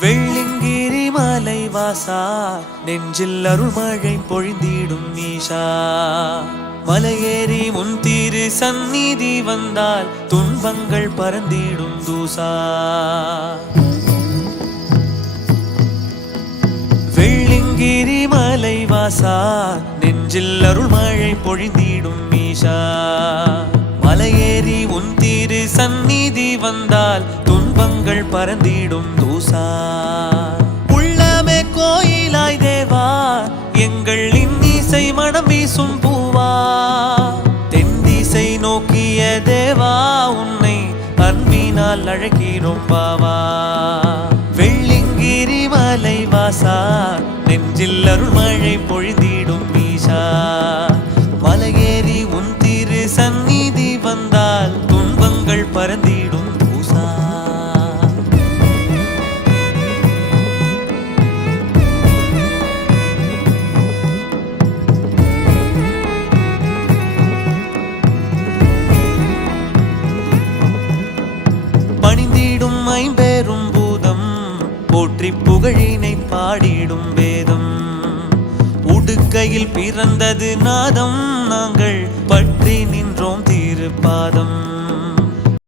வெள்ளிங்கிரி மலை வாசா நெஞ்சில் அருள்மழை பொழிந்திடும் ஈஷா மலையேறி முன் திரு சந்நிதி வந்தால் துன்பங்கள் பறந்திடும் தூசா வெள்ளிங்கிரி மலை வாசா நெஞ்சில் அருள்மழை பொழிந்திடும் ஈஷா மலையேறி உன் திரு சந்நிதி வந்தால் துன்பங்கள் பறந்திடும் தூசா உள்ளமே கோயிலாய் தேவா எங்கள் இன்னிசை மனம் வீசும் பூவா தென்திசை நோக்கிய தேவா உன்னை அன்பினால் அழைக்கிறோம் பாவா வெள்ளிங்கிரி மலை வாசா நெஞ்சில் அருள்மழை பொழிந்திடும் ஈஷா மலையேறி உன் திரு சந்நிதி வந்தால் துன்பங்கள் பறந்திடும் தூசா பணிந்திடும் ஐம்பெரும் பூதம் போற்றி புகழினை பாடிடும் வேதம் உடுக்கையில் பிறந்தது நாதம் நாங்கள் பற்றி நின்றோம் திருப்பாதம்